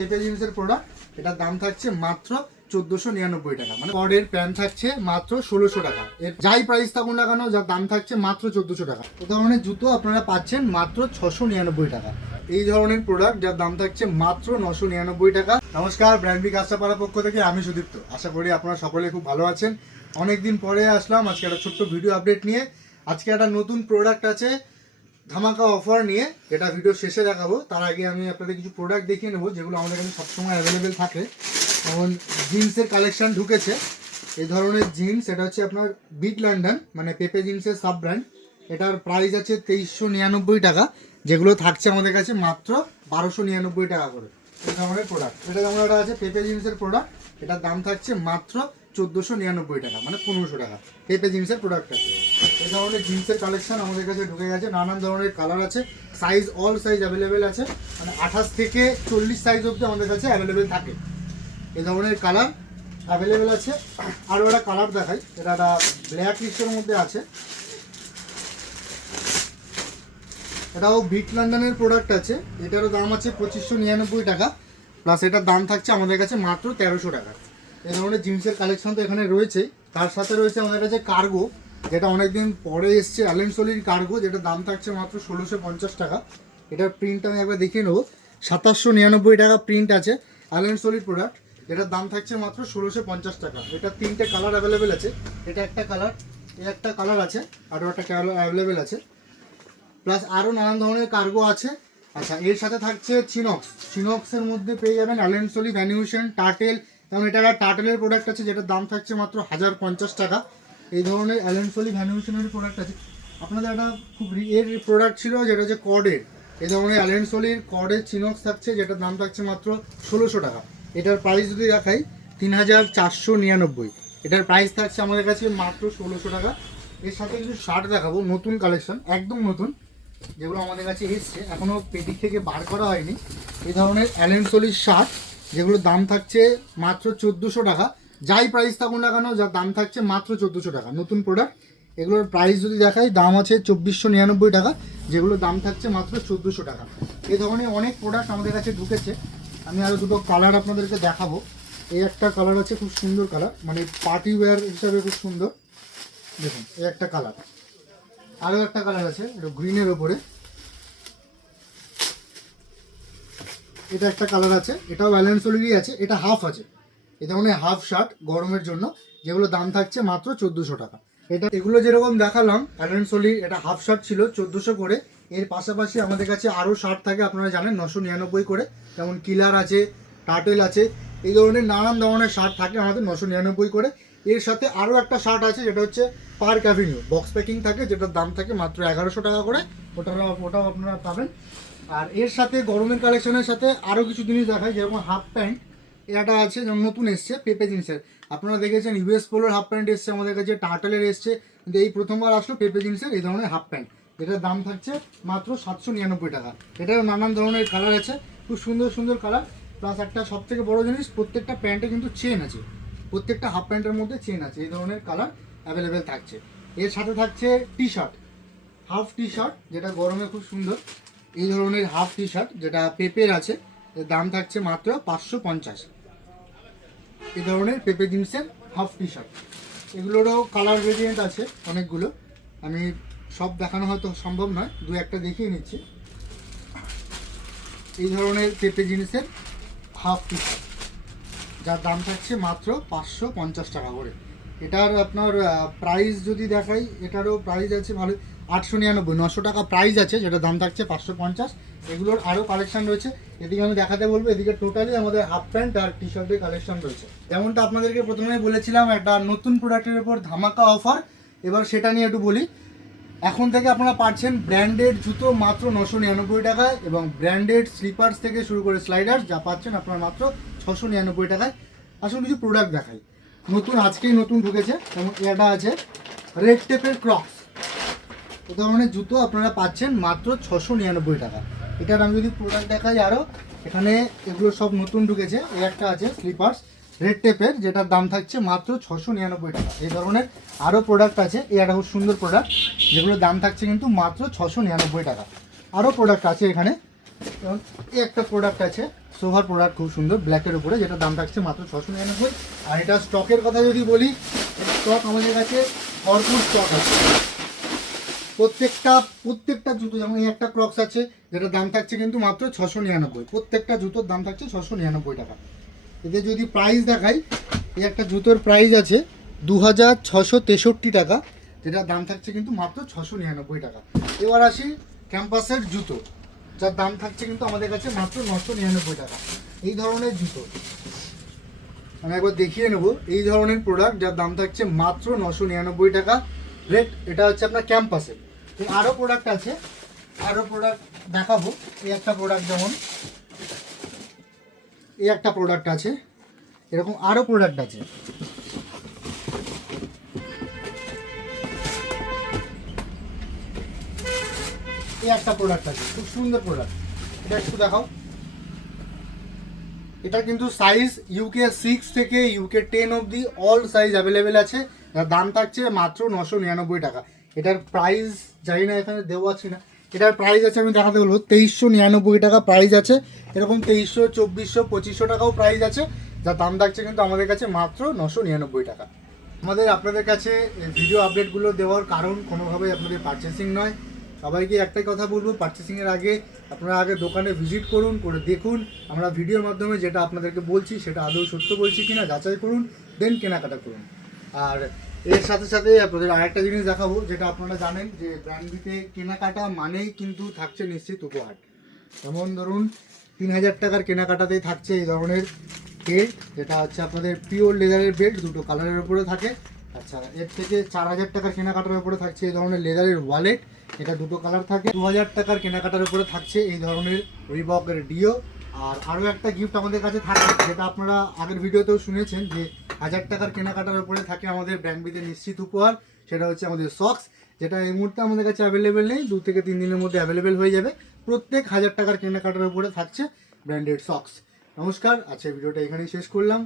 পেপে জিন্সের প্রোডাক্ট, এটার দাম থাকছে মাত্র 1499 টাকা। মানে কর্ডের প্যান্ট থাকছে মাত্র 1600 টাকা। এর যাই প্রাইস থাকুন না কেন, যার দাম থাকছে মাত্র 1400 টাকা। এই ধরনের জুতো আপনারা পাচ্ছেন মাত্র 699 টাকা। এই ধরনের প্রোডাক্ট যার দাম থাকছে মাত্র 999 টাকা। নমস্কার, ব্র্যান্ড বি কাঁচাপাড়ার পক্ষ থেকে আমি সুদীপ্ত। আশা করি আপনারা সকলে খুব ভালো আছেন। অনেকদিন পরে আসলাম আজকে একটা ছোট্ট ভিডিও আপডেট নিয়ে। আজকে একটা নতুন প্রোডাক্ট আছে ধামাকা অফার নিয়ে, এটা ভিডিও শেষে দেখাবো। তার আগে আমি আপনাদের কিছু প্রোডাক্ট দেখিয়ে নেবো যেগুলো আমাদের কাছে সবসময় অ্যাভেলেবেল থাকে। যেমন জিন্সের কালেকশন ঢুকেছে, এই ধরনের জিন্স। এটা হচ্ছে আপনার বিগ লন্ডন, মানে পেপে জিন্সের সাব ব্র্যান্ড। এটার প্রাইস আছে 2399 টাকা, যেগুলো থাকছে আমাদের কাছে মাত্র 1299 টাকা করে। এই ধরনের প্রোডাক্ট, এটা যেমন একটা আছে পেপে জিন্সের প্রোডাক্ট, এটার দাম থাকছে মাত্র 1499 টাকা, মানে 1500 টাকা। পেপে জিন্সের প্রোডাক্ট আছে। এই ধরনের জিন্সের কালেকশন আমাদের কাছে ঢুকে গেছে, নানান ধরনের কালার আছে, সাইজ অল সাইজ অ্যাভেলেবেল আছে, মানে 28 থেকে 40 সাইজ অবধি আমাদের কাছে অ্যাভেলেবেল থাকে। এই ধরনের কালার অ্যাভেলেবেল আছে। আরও একটা কালার দেখাই, এটা একটা ব্ল্যাক লিস্টের মধ্যে আছে। এটাও বিগ লন্ডনের প্রোডাক্ট আছে, এটারও দাম আছে 2599 টাকা, প্লাস এটার দাম থাকছে আমাদের কাছে মাত্র 1300 টাকা। এই ধরনের জিন্সের কালেকশন তো এখানে রয়েছেই, তার সাথে রয়েছে আমাদের কাছে কার্গো, যেটা অনেকদিন পরে এসছে, অ্যালেন সোলির কার্গো, যেটার দাম থাকছে মাত্র 1650 টাকা। এটার প্রিন্ট আমি একবার দেখিয়ে নেবো, 2799 টাকা প্রিন্ট আছে। অ্যালেন সোলির প্রোডাক্ট, এটার দাম থাকছে মাত্র 1650 টাকা। এটা তিনটে কালার অ্যাভেলেবেল আছে, এটা একটা কালার, এই একটা কালার আছে, আরও একটা কালার অ্যাভেলেবেল আছে, প্লাস আরও নানান ধরনের কার্গো আছে। আচ্ছা, এর সাথে থাকছে চিনক্সের মধ্যে পেয়ে যাবেন অ্যালেন সোলি, ভ্যানিউশন, টার্টেল। যেমন এটা একটা টার্টেলের প্রোডাক্ট আছে, যেটার দাম থাকছে মাত্র 1050 টাকা। এই ধরনের অ্যালেন সোলি, ভ্যানিউশনের প্রোডাক্ট আছে। আপনাদের একটা খুব এর প্রোডাক্ট ছিল যেটা হচ্ছে কর্ডের, এই ধরনের অ্যালেন সোলির কর্ডের চিনক্স থাকছে, যেটার দাম থাকছে মাত্র 1600 টাকা। এটার প্রাইস যদি দেখাই 3499, এটার প্রাইস থাকছে আমাদের কাছে মাত্র 1600 টাকা। এর সাথে কিছু শার্ট দেখাবো, নতুন কালেকশন, একদম নতুন, যেগুলো আমাদের কাছে এসছে, এখনও পেটি থেকে বার করা হয়নি। এই ধরনের অ্যালেন সোলির শার্ট, যেগুলোর দাম থাকছে মাত্র 1400 টাকা। যাই প্রাইস থাকুন না কেন, যার দাম থাকছে মাত্র 1400 টাকা। নতুন প্রোডাক্ট, এগুলোর প্রাইস যদি দেখাই দাম আছে 2499 টাকা, যেগুলোর দাম থাকছে মাত্র 1400 টাকা। এই ধরনের অনেক প্রোডাক্ট আমাদের কাছে ঢুকেছে। আমি আরও দুটো কালার আপনাদেরকে দেখাবো। এই একটা কালার আছে, খুব সুন্দর কালার, মানে পার্টি ওয়্যার হিসাবে খুব সুন্দর। দেখুন, এই একটা কালার, আরও একটা কালার আছে, এটা গ্রিনের ওপরে, এটা একটা কালার আছে, এটাও অ্যালেন সোলিরই আছে, এটা হাফ আছে। এই ধরনের হাফ শার্ট গরমের জন্য, যেগুলো দাম থাকছে মাত্র 1400 টাকা। এগুলো যেরকম দেখালাম অ্যালেন সোলির, এটা হাফ শার্ট ছিল 1400 করে। এর পাশাপাশি আমাদের কাছে আরও শার্ট থাকে, আপনারা জানেন, 999 করে। যেমন কিলার আছে, টার্টেল আছে, এই ধরনের নানান ধরনের শার্ট থাকে আমাদের 999 করে। এর সাথে আরও একটা শার্ট আছে, যেটা হচ্ছে পার্ক অ্যাভিনিউ, বক্স প্যাকিং থাকে, যেটার দাম থাকে মাত্র 1100 টাকা করে। ওটাও আপনারা পাবেন। আর এর সাথে গরমের কালেকশনের সাথে আরও কিছু জিনিস দেখায়, যেরকম হাফ প্যান্ট, এটা আছে, যেমন নতুন এসছে পেপে জিন্সের। আপনারা দেখেছেন ইউএস পোলোর হাফ প্যান্ট এসছে আমাদের কাছে, টার্টেলের এসছে, কিন্তু এই প্রথমবার আসলো পেপে জিন্সের এই ধরনের হাফ প্যান্ট, যেটার দাম থাকছে মাত্র 799 টাকা। এটারও নানান ধরনের কালার আছে, খুব সুন্দর সুন্দর কালার। প্লাস একটা সব থেকে বড়ো জিনিস, প্রত্যেকটা প্যান্টে কিন্তু চেন আছে, প্রত্যেকটা হাফ প্যান্টের মধ্যে চেন আছে। এই ধরনের কালার অ্যাভেলেবেল থাকছে। এর সাথে থাকছে T shirt, half T shirt, যেটা গরমে খুব সুন্দর। এই ধরনের হাফ টি শার্ট, যেটা পেপের আছে, এর দাম থাকছে মাত্র 550। এই ধরনের পেপে জিন্সের হাফ টি শার্ট, এগুলোরও কালার ভেরিয়েন্ট আছে অনেকগুলো, আমি সব দেখানো হয়তো সম্ভব নয়, দু একটা দেখিয়ে নিচ্ছি। এই ধরনের পেপে জিন্সের হাফ টি শার্ট, যার দাম থাকছে মাত্র 550 টাকা করে। এটার আপনার প্রাইস যদি দেখাই, এটারও প্রাইস আছে ভালো, 899, 900 টাকা প্রাইস আছে, যেটা দাম থাকছে 550। এগুলোর আরও কালেকশন রয়েছে, এদিকে আমি দেখাতে বলবো। এদিকে টোটালি আমাদের হাফ প্যান্ট আর টি শার্টের কালেকশন রয়েছে। যেমনটা আপনাদেরকে প্রথমে বলেছিলাম, একটা নতুন প্রোডাক্টের উপর ধামাকা অফার, এবার সেটা নিয়ে একটু বলি। এখন থেকে আপনারা পাচ্ছেন ব্র্যান্ডেড জুতো মাত্র 999 টাকায়, এবং ব্র্যান্ডেড স্লিপার্স থেকে শুরু করে স্লাইডার যা পাচ্ছেন আপনারা মাত্র 699 টাকায়। আসলে কিছু প্রোডাক্ট দেখাই, নতুন আজকেই নতুন ঢুকেছে। যেমন এটা আছে রেড টেপের ক্রক্স, এই ধরনের জুতো আপনারা পাচ্ছেন মাত্র 699 টাকা। এটার আমি যদি প্রোডাক্ট দেখাই আরও, এখানে এগুলো সব নতুন ঢুকেছে। এই একটা আছে স্লিপার্স রেড টেপের, যেটার দাম থাকছে মাত্র 699 টাকা। এই ধরনের আরও প্রোডাক্ট আছে, এই একটা খুব সুন্দর প্রোডাক্ট, যেগুলোর দাম থাকছে কিন্তু মাত্র 699 টাকা। আরও প্রোডাক্ট আছে এখানে, এবং এই একটা প্রোডাক্ট আছে সোভার প্রোডাক্ট, খুব সুন্দর ব্ল্যাকের উপরে, যেটা দাম থাকছে মাত্র 699। আর এটা স্টকের কথা যদি বলি, স্টক আমাদের কাছে ভরপুর স্টক আছে। প্রত্যেকটা জুতো, যেমন এই একটা ক্রক্স আছে যেটা দাম থাকছে কিন্তু মাত্র 699। প্রত্যেকটা জুতোর দাম থাকছে 699 টাকা। এতে যদি প্রাইস দেখাই, এই একটা জুতোর প্রাইস আছে 2663 টাকা, যেটার দাম থাকছে কিন্তু মাত্র 699 টাকা। এবার আসি ক্যাম্পাসের জুতো, যার দাম থাকছে কিন্তু আমাদের কাছে মাত্র 999 টাকা। এই ধরনের জুতো আমি একবার দেখিয়ে নেব, এই ধরনের প্রোডাক্ট যার দাম থাকছে মাত্র 999 টাকা রেট। এটা হচ্ছে আপনার ক্যাম্পাসের। আরও প্রোডাক্ট আছে, আরও প্রোডাক্ট দেখাবো। এই একটা প্রোডাক্ট, যেমন এই একটা প্রোডাক্ট আছে, এরকম আরও প্রোডাক্ট আছে। এই একটা প্রোডাক্ট আছে, খুব সুন্দর প্রোডাক্ট, এটা একটু দেখাও। এটা কিন্তু সাইজ ইউকে 6 থেকে ইউকে 10 অবধি অল সাইজ অ্যাভেলেবেল আছে। যার দাম থাকছে মাত্র 999 টাকা। এটার প্রাইস জানি না এখানে দেওয়া আছে না, এটার প্রাইস আছে আমি দেখাতে বলবো 2399 টাকা প্রাইস আছে। এরকম 2300, 2400, 2500 টাকাও প্রাইস আছে, যার দাম থাকছে কিন্তু আমাদের কাছে মাত্র 999 টাকা। আপনাদের কাছে ভিডিও আপডেটগুলো দেওয়ার কারণ কোনোভাবেই আপনাদের পারচেসিং নয়। সবাইকে একটাই কথা বলবো, পারচেসিংয়ের আগে আপনারা আগে দোকানে ভিজিট করুন, করে দেখুন আমরা ভিডিওর মাধ্যমে যেটা আপনাদেরকে বলছি সেটা আদৌ সত্য বলছি কিনা যাচাই করুন, দেন কেনাকাটা করুন। আর এর সাথে সাথে আপনাদের আরেকটা জিনিস দেখাবো, যেটা আপনারা জানেন যে ব্র্যান্ড বিতে কেনাকাটা মানেই কিন্তু থাকছে নিশ্চিত উপহার। যেমন ধরুন 3000 টাকার কেনাকাটাতেই থাকছে এই ধরনের বেল্ট, যেটা হচ্ছে আপনাদের পিওর লেদারের বেল্ট, দুটো কালারের উপরে থাকে। আচ্ছা, এর থেকে 4000 টাকার কেনাকাটার উপরে থাকছে এই ধরনের লেদারের ওয়ালেট, এটা দুটো কালার থাকে। 2000 টাকার কেনাকাটার উপরে থাকছে এই ধরনের রিবকের ডিও। আর আরও একটা গিফট আমাদের কাছে থাকে, যেটা আপনারা আগের ভিডিওতেও শুনেছেন যে 1000 টাকার কেনাকাটার উপরে থাকে আমাদের ব্র্যান্ড বিতে নিশ্চিত উপহার, সেটা হচ্ছে আমাদের সক্স, যেটা এই মুহূর্তে আমাদের কাছে অ্যাভেলেবেল নেই, 2 থেকে 3 দিনের মধ্যে অ্যাভেলেবেল হয়ে যাবে। প্রত্যেক 1000 টাকার কেনাকাটার উপরে থাকছে ব্র্যান্ডেড সক্স। নমস্কার, আজকের ভিডিওটা এখানেই শেষ করলাম।